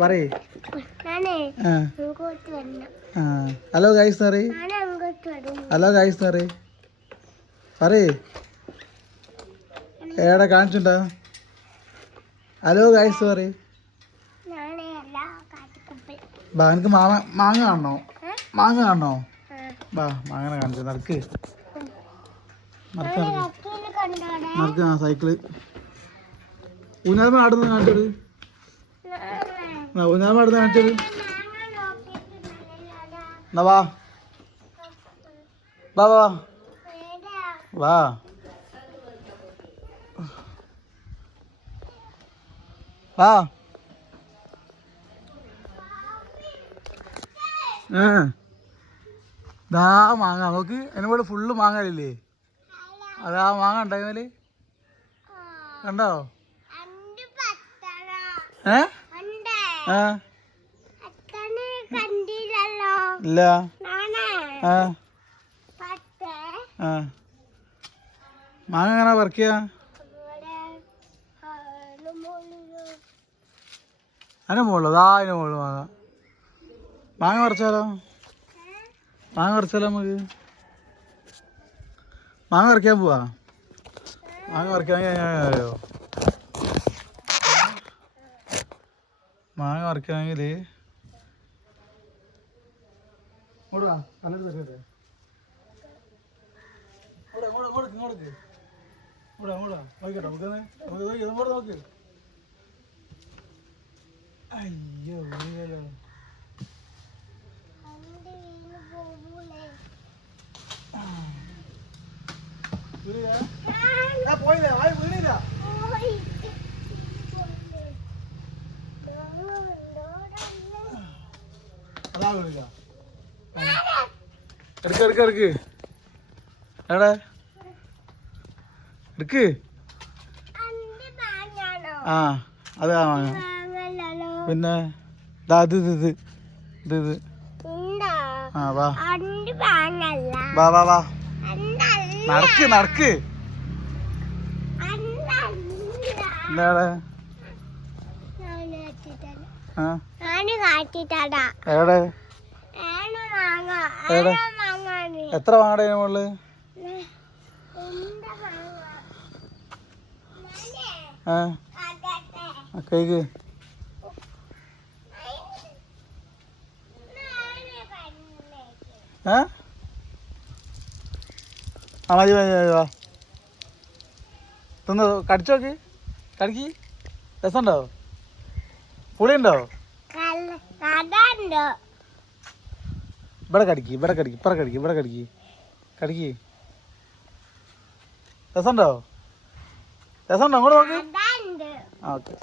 പറയേ. Hello guys പറയ്. Hello guys പറയ്. പറയേ. ഏടെ കാണിച്ചുണ്ടോ? ഹലോ ഗൈസ് പറയ്. ബാ എനിക്ക് മാങ്ങ കാണണോ? മാങ്ങ കാണണോ? ബാ മാങ്ങനെ കാണിച്ചു. നടക്ക് നടക്ക് നടക്ക്. ആ സൈക്കിള് ഊഞ്ഞാൽമ ആടുന്ന് കാണിച്ചത്. ഊഞ്ഞാൽമ ആടുന്ന് കാണിച്ചത്. എന്നാ വാ വാ വാ വാ. വാ. ദാ മാങ്ങ നോക്ക്. എന്നോട് ഫുള്ള് മാങ്ങയില്ലേ? അതാ മാങ്ങ ഉണ്ടായി കണ്ടോ? ഇല്ല. മാങ്ങ എങ്ങനെ പറിക്കുക? അതിന് മുകളിലോ? അതിന് മുകളിൽ മാങ്ങ. മാങ്ങ പറിച്ചാലോ? മാങ്ങ പറിച്ചാലോ? നമുക്ക് മാങ്ങ പറിക്കാൻ പോവാ. മാങ്ങ പറിക്കാൻ അറിയോ? മാങ്ങ പറിക്കണമെങ്കിൽ അയ്യോ പോയില്ല. വീണില്ല. അതാ വീണില്ല. എടുക്ക് എടുക്ക് എടുക്ക്. എവിടെ എടുക്ക്. ആ അത് മാങ്ങ. പിന്നെ ഇത് ഇത് ഇത് ഇത്. ആ വാ വാ വാ വാ. നടക്ക് നടക്ക്. എന്താണ്? എവിടെ എവിടെ? എത്ര മാങ്ങയുടെ മുകളില്? കേക്ക്. മതി മതി മതി. വാ തിന്ന് കടിച്ചു നോക്ക്. കടിക്ക്. രസമുണ്ടോ? പുളിയുണ്ടോ? ഇവിടെ കടിക്ക്. ഇവിടെ കടിക്ക്. ഇപ്പറ കടിക്ക്. ഇവിടെ കടിക്ക്. കടിക്ക്. രസമുണ്ടോ? രസമുണ്ടോ? അങ്ങോട്ട് നോക്ക്. ഓക്കെ.